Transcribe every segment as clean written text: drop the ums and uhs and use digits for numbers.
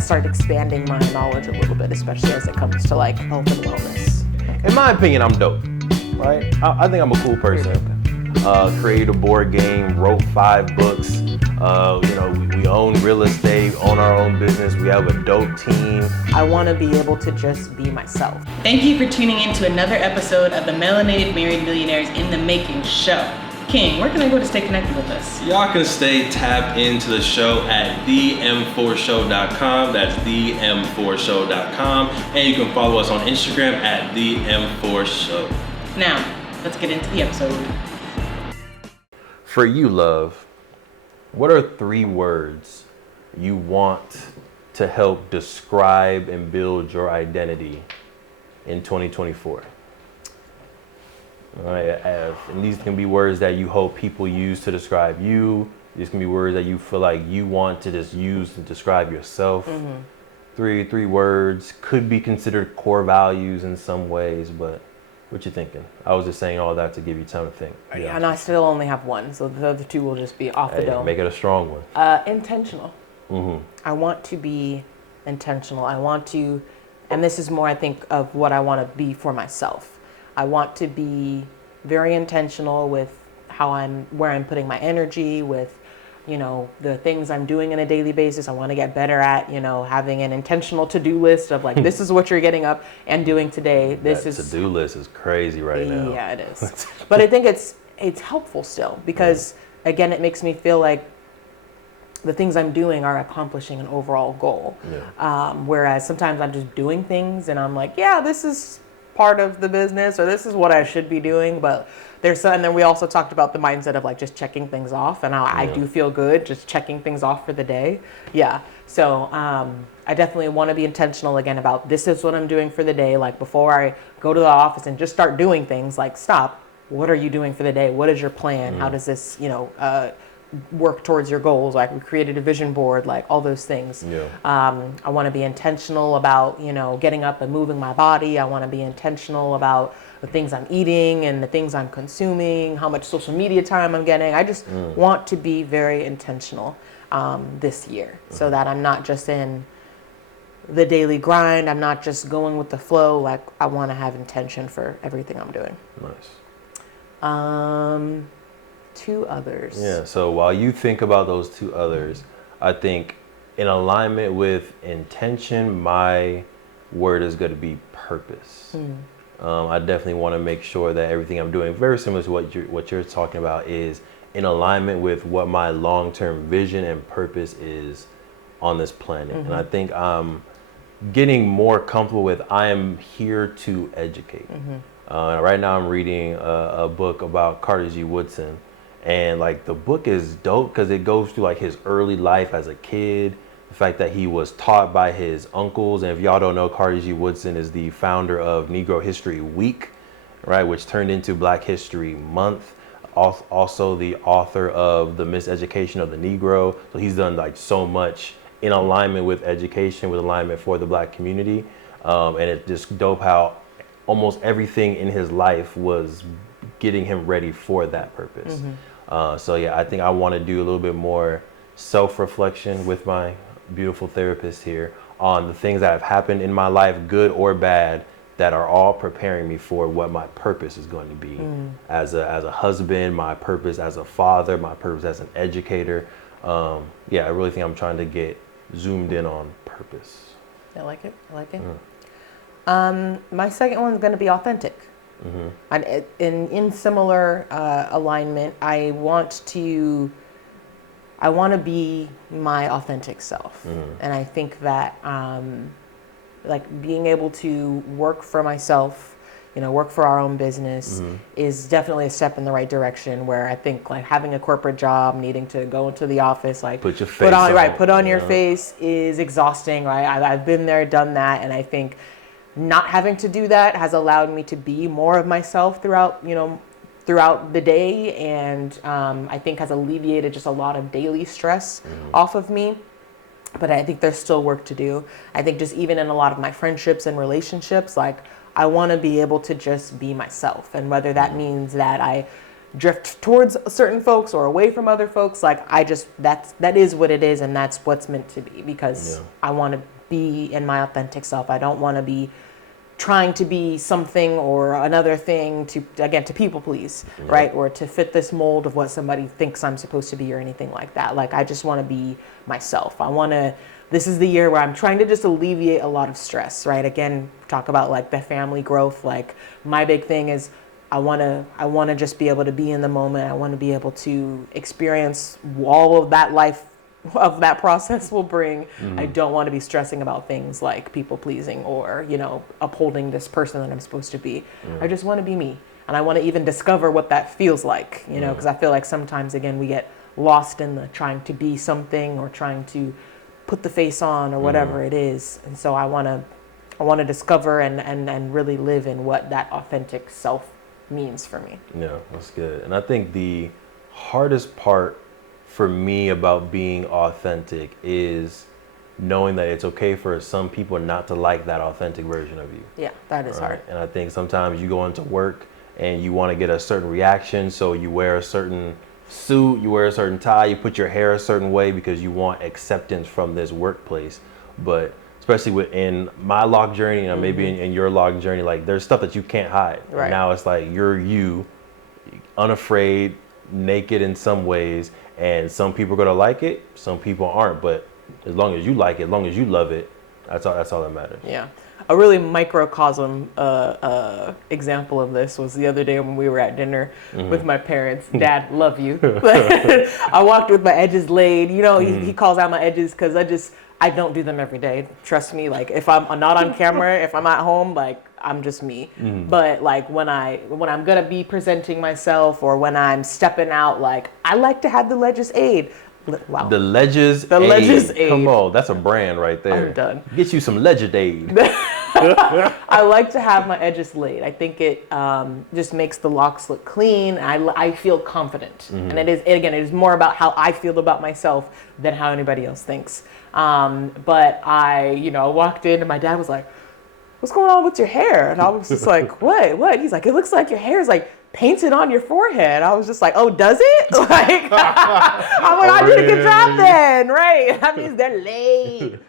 start expanding my knowledge a little bit, especially as it comes to like health and wellness. In my opinion, I'm dope, right? I think I'm a cool person. Created a board game, wrote 5 books. We own real estate, own our own business. We have a dope team. I want to be able to just be myself. Thank you for tuning in to another episode of the Melanated Married Millionaires in the Making show. King, where can I go to stay connected with us? Y'all can stay tapped into the show at them4show.com. That's them4show.com. And you can follow us on Instagram at them4show. Now, let's get into the episode. For you, love, what are 3 words you want to help describe and build your identity in 2024? All right, and these can be words that you hope people use to describe you. These can be words that you feel like you want to just use to describe yourself. Mm-hmm. Three words could be considered core values in some ways, but what you thinking? I was just saying all that to give you time to think. Yeah, and I still only have one, so the other 2 will just be off the dome. Make it a strong one. Intentional. Mm-hmm. I want to be intentional. I want to, and this is more, I think, of what I want to be for myself. I want to be very intentional with where I'm putting my energy, with, the things I'm doing on a daily basis. I want to get better at, having an intentional to-do list of like, this is what you're getting up and doing today. That to-do list is crazy right now. Yeah, it is. But I think it's helpful still because, again, it makes me feel like the things I'm doing are accomplishing an overall goal. Yeah. Whereas sometimes I'm just doing things and I'm like, yeah, this is part of the business, or this is what I should be doing, but and then we also talked about the mindset of like just checking things off, and how I do feel good just checking things off for the day. Yeah, so I definitely want to be intentional again about this is what I'm doing for the day. Like before I go to the office and just start doing things, like stop. What are you doing for the day? What is your plan? How does this, work towards your goals? Like we created a vision board, like all those things. Yeah. I want to be intentional about, getting up and moving my body. I want to be intentional about the things I'm eating and the things I'm consuming, how much social media time I'm getting. I just want to be very intentional this year so that I'm not just in the daily grind. I'm not just going with the flow. Like I want to have intention for everything I'm doing. Nice. 2 others. Yeah, so while you think about those 2 others, I think in alignment with intention, my word is going to be purpose. I definitely want to make sure that everything I'm doing, very similar to what you're talking about, is in alignment with what my long-term vision and purpose is on this planet. And I think I'm getting more comfortable with I am here to educate. Right now I'm reading a book about Carter G. Woodson. And like the book is dope because it goes through like his early life as a kid, the fact that he was taught by his uncles. And if y'all don't know, Carter G. Woodson is the founder of Negro History Week, right, which turned into Black History Month. Also the author of The Miseducation of the Negro. So he's done like so much in alignment with education, with alignment for the Black community. And it's just dope how almost everything in his life was getting him ready for that purpose. So yeah, I think I want to do a little bit more self-reflection with my beautiful therapist here on the things that have happened in my life, good or bad, that are all preparing me for what my purpose is going to be as a husband, my purpose as a father, my purpose as an educator. I really think I'm trying to get zoomed in on purpose. I like it. My second one is going to be authentic. And in similar alignment, I want to be my authentic self. And I think that like being able to work for myself, work for our own business is definitely a step in the right direction, where I think like having a corporate job, needing to go into the office, like put your face on, put on your face is exhausting, right? I've been there, done that. And I think not having to do that has allowed me to be more of myself throughout the day, and I think has alleviated just a lot of daily stress off of me. But I think there's still work to do. I think just even in a lot of my friendships and relationships, like I want to be able to just be myself, and whether that means that I drift towards certain folks or away from other folks. Like that is what it is, and that's what's meant to be, because I want to be in my authentic self. I don't want to be trying to be something or another thing to people please, right? Or to fit this mold of what somebody thinks I'm supposed to be or anything like that. Like, I just want to be myself. This is the year where I'm trying to just alleviate a lot of stress, right? Again, talk about like the family growth. Like, my big thing is I want to just be able to be in the moment. I want to be able to experience all of that life of that process will bring. I don't want to be stressing about things like people pleasing or, upholding this person that I'm supposed to be. I just want to be me. And I want to even discover what that feels like, because I feel like sometimes, again, we get lost in the trying to be something or trying to put the face on or whatever it is. And so I want to discover and really live in what that authentic self means for me. Yeah, that's good. And I think the hardest part for me about being authentic is knowing that it's okay for some people not to like that authentic version of you. Yeah, that is hard. And I think sometimes you go into work and you want to get a certain reaction, so you wear a certain suit, you wear a certain tie, you put your hair a certain way because you want acceptance from this workplace. But especially within my log journey, and maybe in your log journey, like, there's stuff that you can't hide. Right. Now it's like you're you, unafraid, naked in some ways, and some people are gonna like it, some people aren't. But as long as you like it, as long as you love it, that's all that matters. Yeah. A really microcosm example of this was the other day when we were at dinner with my parents. Dad, love you. I walked with my edges laid. He calls out my edges because I don't do them every day. Trust me. Like, if I'm not on camera, if I'm at home, like, I'm just me. But like when I'm gonna be presenting myself or when I'm stepping out, like, I like to have the ledges aid. Wow. The Ledges Aid. Come on, that's a brand right there. I'm done. Get you some Ledges Aid. I like to have my edges laid. I think it just makes the locks look clean. I feel confident. And it is more about how I feel about myself than how anybody else thinks. But I, walked in and my dad was like, "What's going on with your hair?" And I was just like, what? He's like, "It looks like your hair is like painted on your forehead." I was just like, "Oh, does it?" Like, I'm like, "I did a good job then, right? That means they're laid."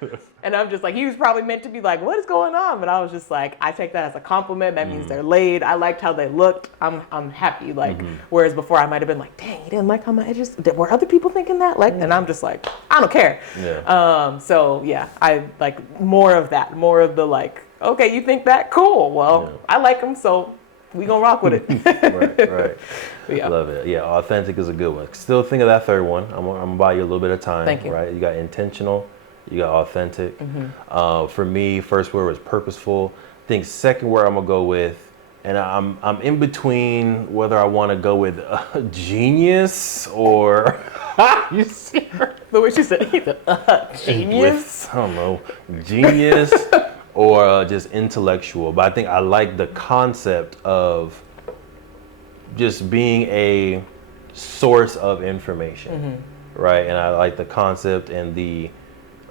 And I'm just like, he was probably meant to be like, "What is going on?" But I was just like, I take that as a compliment. That means they're laid. I liked how they looked. I'm happy. Like, whereas before I might have been like, "Dang, you didn't like how my edges." Were other people thinking that? Like, and I'm just like, I don't care. Yeah. So yeah, I like more of that. More of the like, okay, you think that? Cool. Well, I like them, so we gonna rock with it. Right. Yeah. Love it. Yeah, authentic is a good one. Still think of that third one. I'm gonna buy you a little bit of time. Thank you. Right. You got intentional. You got authentic. For me, first word was purposeful. I think second word I'm gonna go with, and I'm in between whether I want to go with genius or You see her? The way she said, genius. I don't know, genius. Or just intellectual. But I think I like the concept of just being a source of information, right? And I like the concept and the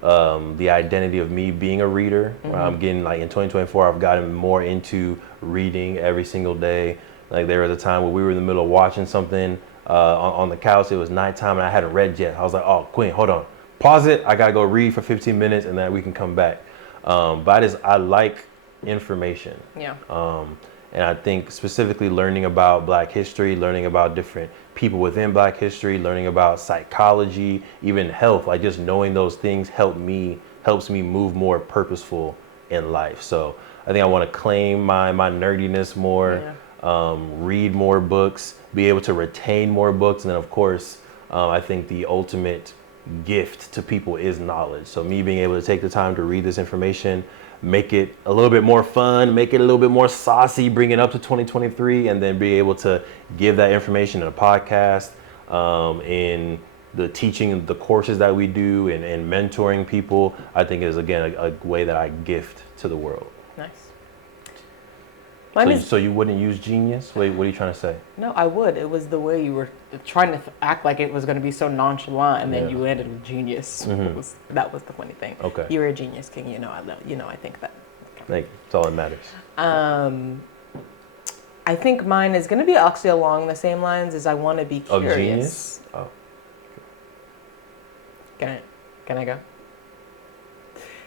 identity of me being a reader. I'm getting, like, in 2024, I've gotten more into reading every single day. Like, there was a time where we were in the middle of watching something on the couch. It was nighttime and I hadn't read yet. I was like, "Oh, Queen, hold on. Pause it. I gotta go read for 15 minutes and then we can come back." But I like information. Yeah. And I think specifically learning about Black history, learning about different people within Black history, learning about psychology, even health, like just knowing those things helps me move more purposeful in life. So I think I want to claim my nerdiness more, read more books, be able to retain more books. And then of course, I think the ultimate gift to people is knowledge. So me being able to take the time to read this information, make it a little bit more fun, make it a little bit more saucy, bring it up to 2023, and then be able to give that information in a podcast, in the teaching, the courses that we do, and mentoring people, I think is, again, a way that I gift to the world. Nice. So you wouldn't use genius? What are you trying to say? No, I would. It was the way you were trying to act like it was going to be so nonchalant, and then you landed with genius. That was the funny thing. Okay. You were a genius, King. I think that. Thank you. That's all that matters. I think mine is going to be actually along the same lines as I want to be Of curious. genius? Oh. Can I go?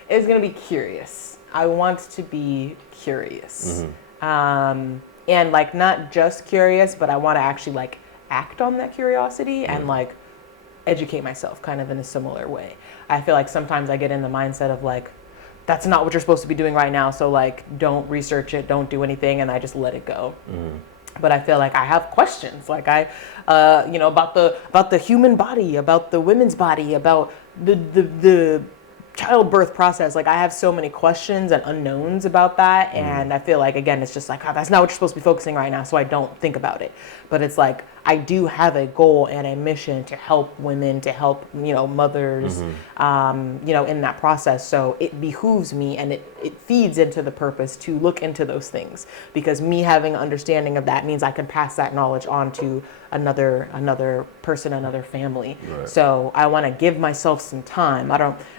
It's going to be curious. I want to be curious. And like not just curious, but I want to actually like act on that curiosity and like educate myself kind of in a similar way. I feel like sometimes I get in the mindset of like, that's not what you're supposed to be doing right now. So like, don't research it, don't do anything. And I just let it go. But I feel like I have questions, like about the human body, about the women's body, about the childbirth process. Like I have so many questions and unknowns about that. And I feel like, again, it's just like, that's not what you're supposed to be focusing right now. So I don't think about it. But it's like, I do have a goal and a mission to help women, to help, mothers, in that process. So it behooves me and it feeds into the purpose to look into those things, because me having an understanding of that means I can pass that knowledge on to another person, another family. Right. So I want to give myself some time.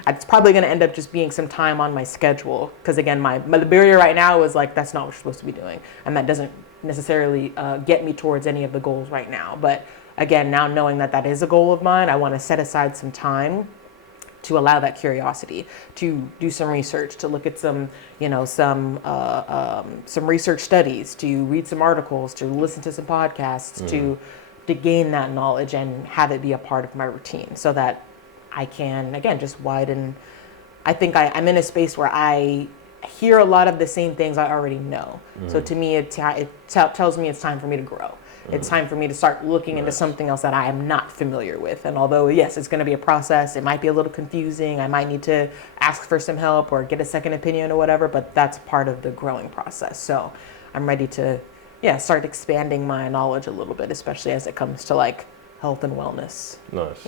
It's probably going to end up just being some time on my schedule. Because again, the barrier right now is like, that's not what you're supposed to be doing. And that doesn't necessarily get me towards any of the goals right now. But again, now knowing that is a goal of mine, I want to set aside some time to allow that curiosity, to do some research, to look at some research studies, to read some articles, to listen to some podcasts, to gain that knowledge and have it be a part of my routine, so that I can, again, just widen. I think I'm in a space where I hear a lot of the same things I already know. So to me, it tells me it's time for me to grow. It's time for me to start looking into something else that I am not familiar with. And although, yes, it's going to be a process, it might be a little confusing. I might need to ask for some help or get a second opinion or whatever, but that's part of the growing process. So I'm ready to, start expanding my knowledge a little bit, especially as it comes to like health and wellness. Nice.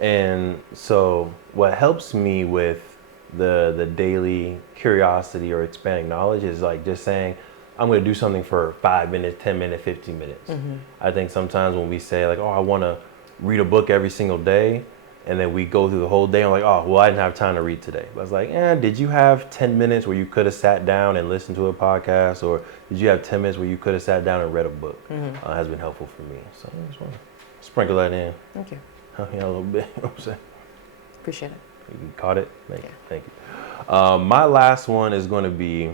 And so what helps me with the daily curiosity or expanding knowledge is like just saying, I'm going to do something for 5 minutes, 10 minutes, 15 minutes. I think sometimes when we say like, I want to read a book every single day, and then we go through the whole day, I'm like, I didn't have time to read today. But I was like, did you have 10 minutes where you could have sat down and listened to a podcast? Or did you have 10 minutes where you could have sat down and read a book? Has been helpful for me. So I just want to sprinkle that in. Thank you. Help me out a little bit. You know what I'm saying? Appreciate it. You caught it? Thank you. My last one is going to be,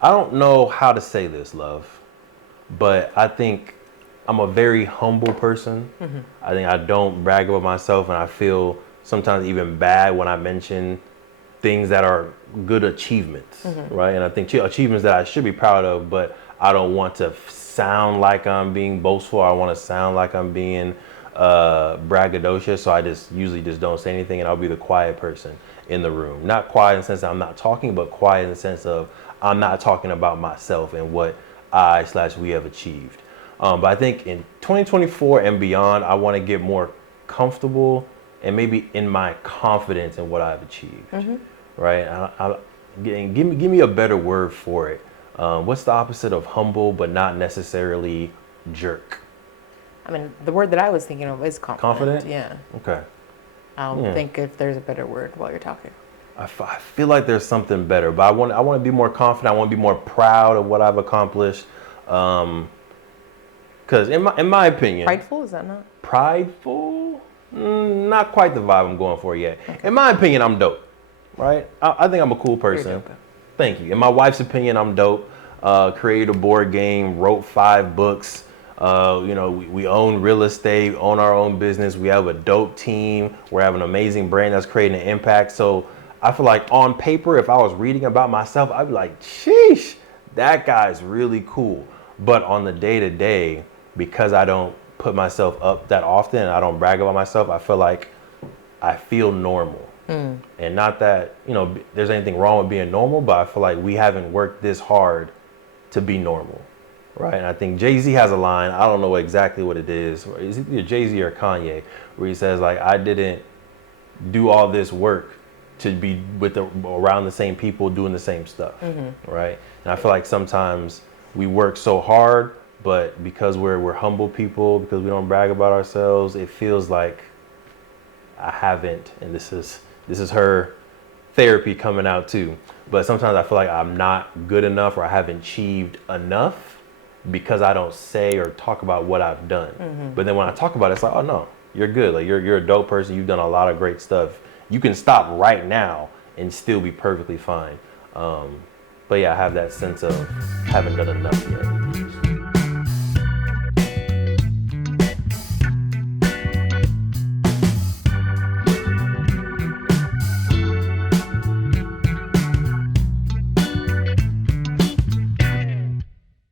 I don't know how to say this, love, but I think I'm a very humble person. I think I don't brag about myself, and I feel sometimes even bad when I mention things that are good achievements, right? And I think achievements that I should be proud of, but I don't want to sound like I'm being boastful. I want to sound like I'm being braggadocious, so I usually don't say anything, and I'll be the quiet person in the room. Not quiet in the sense that I'm not talking, but quiet in the sense of I'm not talking about myself and what we have achieved. But I think in 2024 and beyond, I want to get more comfortable and maybe in my confidence in what I've achieved, right? Give me a better word for it. What's the opposite of humble, but not necessarily jerk? I mean, the word that I was thinking of is confident. Confident? Yeah. Okay. I don't think if there's a better word while you're talking. I feel like there's something better, but I want to be more confident. I want to be more proud of what I've accomplished. Because in my opinion, Prideful, is that not? Prideful? Not quite the vibe I'm going for yet. Okay. In my opinion, I'm dope, right? I think I'm a cool person. You're dope. Thank you. In my wife's opinion, I'm dope. Created a board game, wrote 5 books. We own real estate, own our own business. We have a dope team. We have an amazing brand that's creating an impact. So I feel like on paper, if I was reading about myself, I'd be like, sheesh, that guy's really cool. But on the day to day, because I don't put myself up that often and I don't brag about myself, I feel like I feel normal. And not that, there's anything wrong with being normal, but I feel like we haven't worked this hard to be normal. Right. And I think Jay-Z has a line, I don't know exactly what it is it either Jay-Z or Kanye, where he says like, I didn't do all this work to be around the same people doing the same stuff. Right. And I feel like sometimes we work so hard, but because we're humble people, because we don't brag about ourselves, it feels like I haven't, and this is her therapy coming out too. But sometimes I feel like I'm not good enough or I haven't achieved enough because I don't say or talk about what I've done. But then when I talk about it, it's like, oh no, you're good. Like you're a dope person. You've done a lot of great stuff. You can stop right now and still be perfectly fine. But yeah, I have that sense of haven't done enough yet.